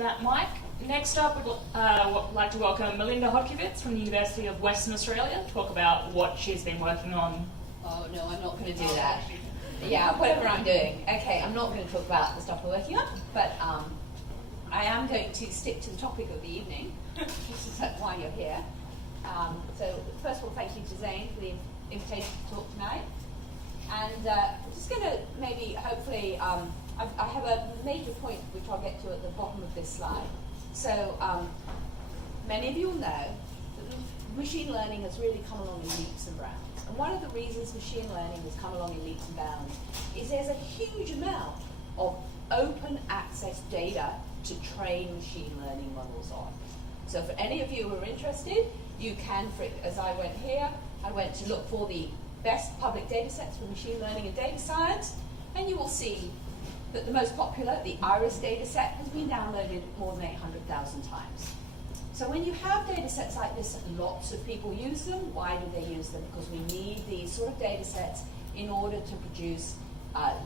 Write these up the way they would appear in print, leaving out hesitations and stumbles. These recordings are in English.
That Mike. Next up, we'd like to welcome Melinda Hodkiewicz from the University of Western Australia to talk about what she's been working on. Oh no, I'm not going to do that. Yeah, whatever I'm doing. Okay, I'm not going to talk about the stuff we're working on, but I am going to stick to the topic of the evening, which is why you're here. So first of all, thank you to Zane for the invitation to talk tonight. And I'm just going to maybe, hopefully, I have a major point which I'll get to at the bottom of this slide. So many of you will know that machine learning has really come along in leaps and bounds. And one of the reasons machine learning has come along in leaps and bounds is there's a huge amount of open access data to train machine learning models on. So for any of you who are interested, you can, as I went here, I went to look for the best public data sets for machine learning and data science, and you will see that the most popular, the IRIS data set, has been downloaded more than 800,000 times. So when you have data sets like this, lots of people use them. Why do they use them? Because we need these sort of data sets in order to produce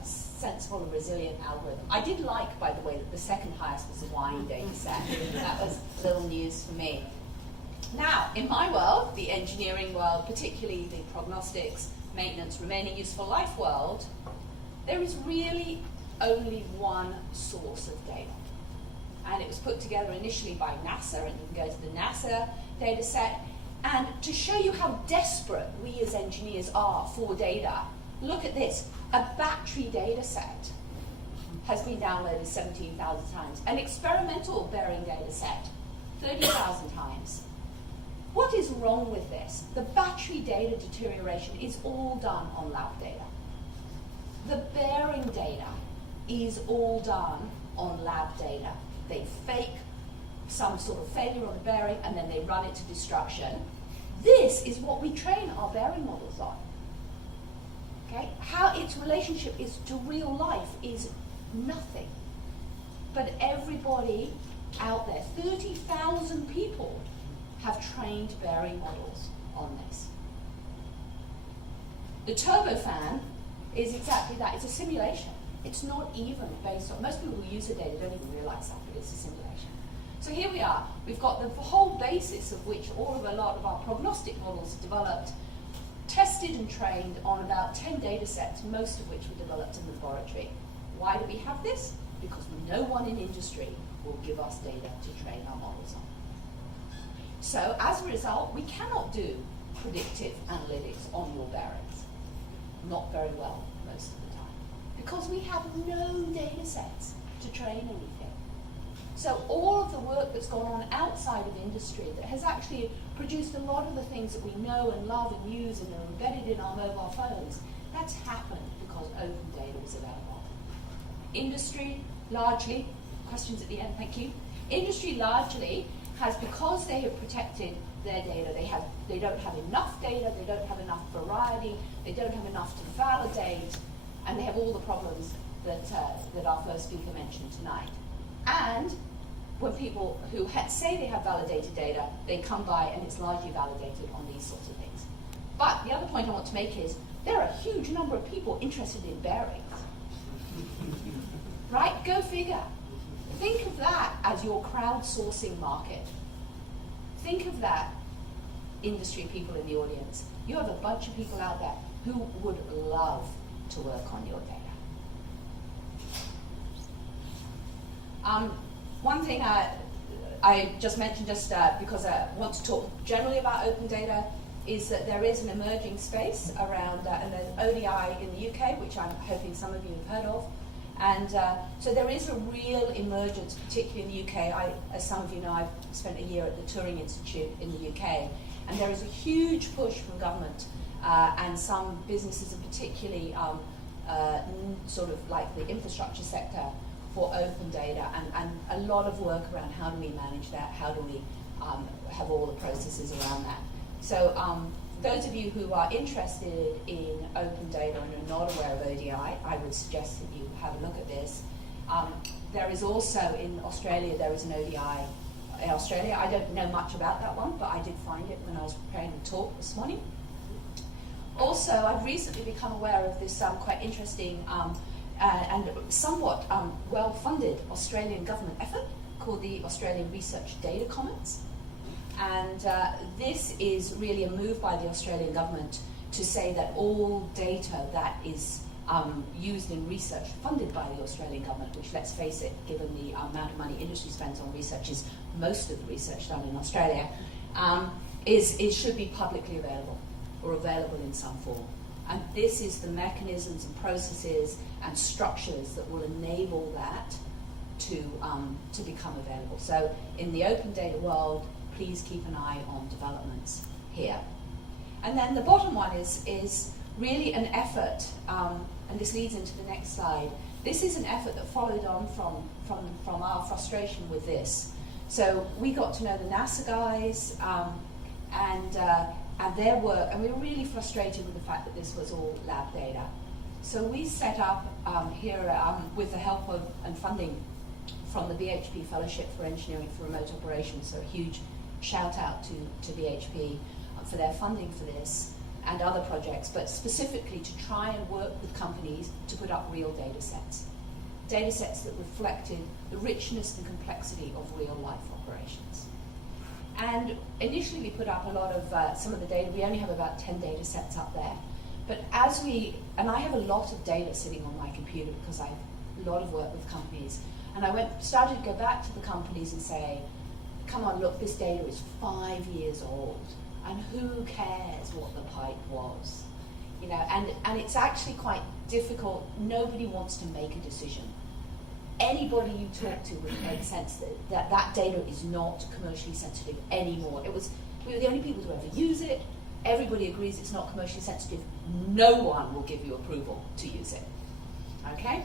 sensible and resilient algorithm. I did like, by the way, that the second highest was the wine data set. That was little news for me. Now, in my world, the engineering world, particularly the prognostics, maintenance, remaining useful life world, there is really only one source of data. And it was put together initially by NASA, and you can go to the NASA data set. And to show you how desperate we as engineers are for data, look at this. A battery data set has been downloaded 17,000 times. An experimental bearing data set, 30,000 times. What is wrong with this? The battery data deterioration is all done on lab data. The bearing data is all done on lab data. They fake some sort of failure on the bearing and then they run it to destruction. This is what we train our bearing models on. Okay? How its relationship is to real life is nothing. But everybody out there, 30,000 people, have trained bearing models on this. The turbofan is exactly that. It's a simulation. It's not even based on, most people who use the data don't even realize that, but it's a simulation. So here we are. We've got the whole basis of which a lot of our prognostic models are developed, tested and trained on about 10 data sets, most of which were developed in the laboratory. Why do we have this? Because no one in industry will give us data to train our models on. So as a result, we cannot do predictive analytics on your bearings. Not very well most of the time. Because we have no data sets to train anything. So all of the work that's gone on outside of industry that has actually produced a lot of the things that we know and love and use and are embedded in our mobile phones, that's happened because open data was available. Industry largely, questions at the end, thank you. Industry largely has, because they have protected their data, they don't have enough data, they don't have enough variety, they don't have enough to validate, and they have all the problems that our first speaker mentioned tonight. And when people who say they have validated data, they come by and it's largely validated on these sorts of things. But the other point I want to make is there are a huge number of people interested in bearings. Right? Go figure. Think of that as your crowdsourcing market. Think of that, industry people in the audience. You have a bunch of people out there who would love to work on your data. One thing I just mentioned because I want to talk generally about open data is that there is an emerging space around, and there's ODI in the UK, which I'm hoping some of you have heard of. And so there is a real emergence, particularly in the UK. As some of you know, I've spent a year at the Turing Institute in the UK, and there is a huge push from government and some businesses, and particularly sort of like the infrastructure sector, for open data, and a lot of work around how do we manage that, how do we have all the processes around that. So those of you who are interested in open data and are not aware of ODI, I would suggest that you have a look at this. There is also in Australia, there is an ODI in Australia. I don't know much about that one, but I did find it when I was preparing the talk this morning. Also, I've recently become aware of this quite interesting and somewhat well-funded Australian government effort called the Australian Research Data Commons. And this is really a move by the Australian government to say that all data that is used in research funded by the Australian government, which, let's face it, given the amount of money industry spends on research, is most of the research done in Australia, should be publicly available or available in some form. And this is the mechanisms and processes and structures that will enable that to become available. So in the open data world, please keep an eye on developments here. And then the bottom one is really an effort, and this leads into the next slide. This is an effort that followed on from our frustration with this. So we got to know the NASA guys and their work, and we were really frustrated with the fact that this was all lab data. So we set up here with the help of and funding from the BHP Fellowship for Engineering for Remote Operations, so a huge shout out to BHP for their funding for this and other projects, but specifically to try and work with companies to put up real data sets that reflected the richness and complexity of real life operations. And initially we put up a lot of some of the data. We only have about 10 data sets up there. But and I have a lot of data sitting on my computer because I have a lot of work with companies. And I started to go back to the companies and say, come on, look, this data is 5 years old. And who cares what the pipe was? You know, and it's actually quite difficult. Nobody wants to make a decision. Anybody you talk to would make sense that data is not commercially sensitive anymore. We were the only people to ever use it. Everybody agrees it's not commercially sensitive. No one will give you approval to use it. Okay?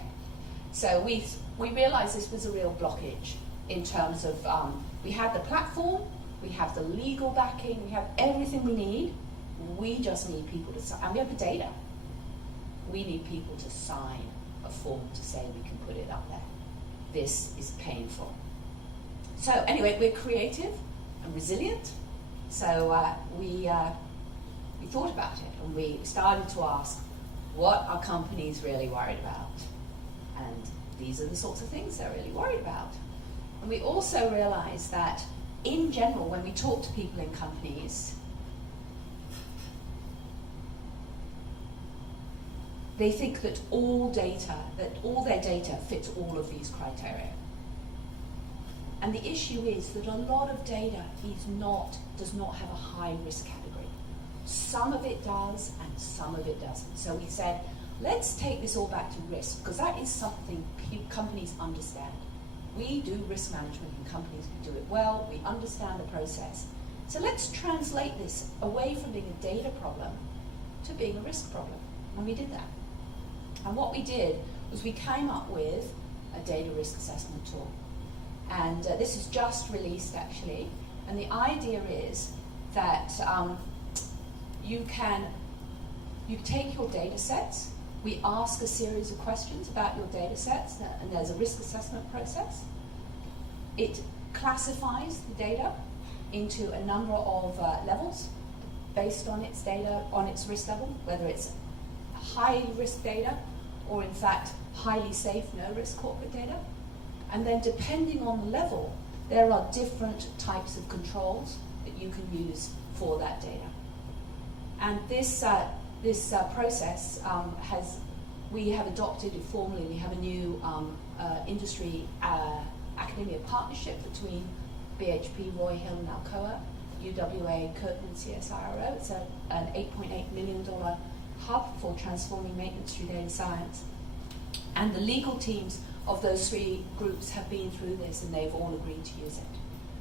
So we realized this was a real blockage in terms of we had the platform, we have the legal backing, we have everything we need. We just need people to sign, and we have the data. We need people to sign a form to say we can put it up there. This is painful. So anyway, we're creative and resilient. So we thought about it, and we started to ask, what are companies really worried about? And these are the sorts of things they're really worried about. And we also realized that in general, when we talk to people in companies, they think that all their data fits all of these criteria. And the issue is that a lot of data does not have a high risk category. Some of it does and some of it doesn't. So we said, let's take this all back to risk, because that is something companies understand. We do risk management in companies, we do it well, we understand the process. So let's translate this away from being a data problem to being a risk problem. And we did that. And what we did was we came up with a data risk assessment tool. And this is just released actually. And the idea is that you take your data sets. We ask a series of questions about your data sets, and there's a risk assessment process. It classifies the data into a number of levels based on its data, on its risk level, whether it's high risk data or in fact highly safe, no risk corporate data. And then depending on the level, there are different types of controls that you can use for that data. And this process we have adopted it formally. We have a new industry academia partnership between BHP, Roy Hill and Alcoa, UWA, Curtin and CSIRO. It's an $8.8 million hub for transforming maintenance through data science. And the legal teams of those three groups have been through this and they've all agreed to use it.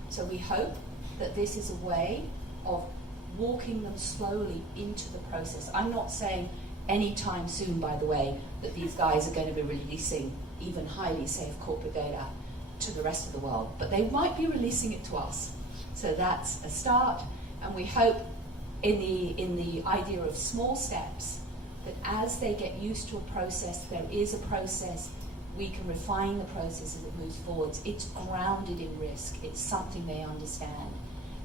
So we hope that this is a way of walking them slowly into the process. I'm not saying anytime soon, by the way, that these guys are going to be releasing even highly safe corporate data to the rest of the world, but they might be releasing it to us. So that's a start, and we hope in the idea of small steps that as they get used to a process, there is a process, we can refine the process as it moves forwards. It's grounded in risk, it's something they understand,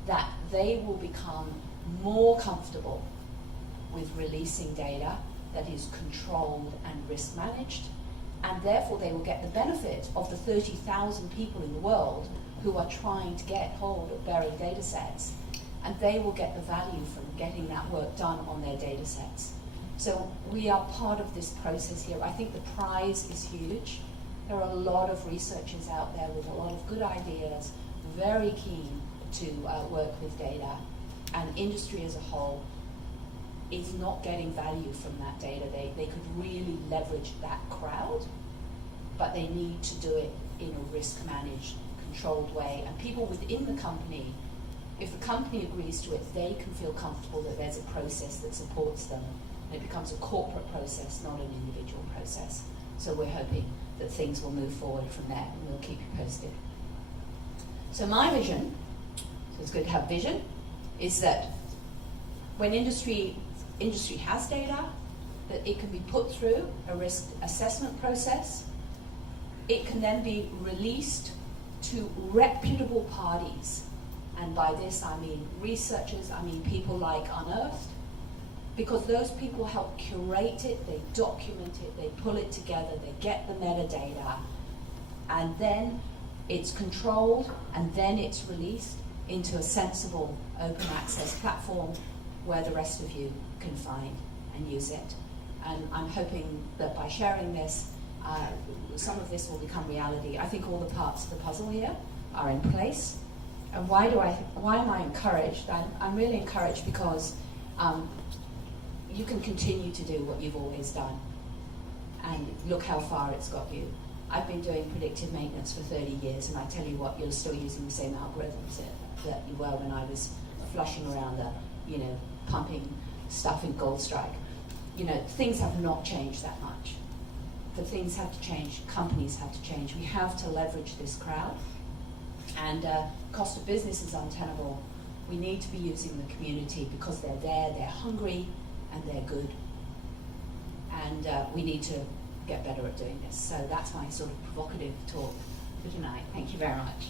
that they will become more comfortable with releasing data that is controlled and risk managed, and therefore they will get the benefit of the 30,000 people in the world who are trying to get hold of buried data sets, and they will get the value from getting that work done on their data sets. So we are part of this process here. I think the prize is huge. There are a lot of researchers out there with a lot of good ideas, very keen to work with data, and industry as a whole is not getting value from that data. They could really leverage that crowd, but they need to do it in a risk-managed, controlled way. And people within the company, if the company agrees to it, they can feel comfortable that there's a process that supports them. And it becomes a corporate process, not an individual process. So we're hoping that things will move forward from there, and we'll keep you posted. So my vision, so it's good to have vision, is that when industry has data, that it can be put through a risk assessment process. It can then be released to reputable parties. And by this I mean researchers, I mean people like Unearthed, because those people help curate it, they document it, they pull it together, they get the metadata, and then it's controlled, and then it's released into a sensible open access platform where the rest of you can find and use it. And I'm hoping that by sharing this, some of this will become reality. I think all the parts of the puzzle here are in place. And why am I encouraged? I'm really encouraged because you can continue to do what you've always done. And look how far it's got you. I've been doing predictive maintenance for 30 years, and I tell you what, you're still using the same algorithms that you were when I was flushing around pumping stuff in Goldstrike. Things have not changed that much. But things have to change, companies have to change. We have to leverage this crowd. And cost of business is untenable. We need to be using the community because they're there, they're hungry, and they're good. And we need to get better at doing this. So that's my sort of provocative talk for tonight. Thank you very much.